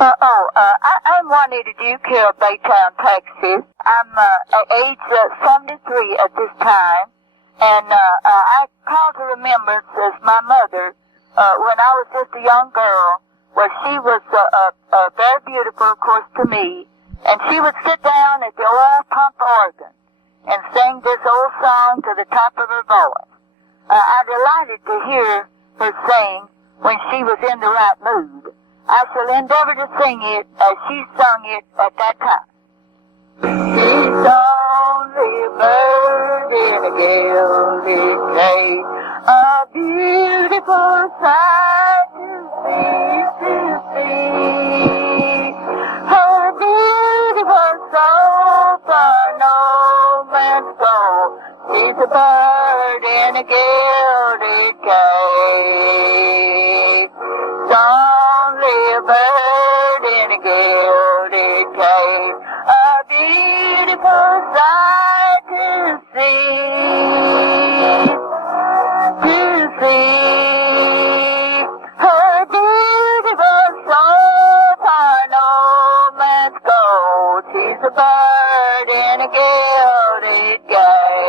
I'm Juanita Duke here at Baytown, Texas. I'm age 73 at this time, and I call to remembrance as my mother when I was just a young girl. Well, she was very beautiful, of course, to me, and she would sit down at the oil pump organ and sing this old song to the top of her voice. I delighted to hear her sing when she was in the right mood. I shall endeavor to sing it as she sung it at that time. She's only a bird in a gilded cage, a beautiful sight to see. Her beautiful soul for no man's soul. She's a bird in a gilded cage. Only a bird in a gilded cage, a beautiful sight to see. Her beautiful soul for no man's gold. She's a bird in a gilded cage.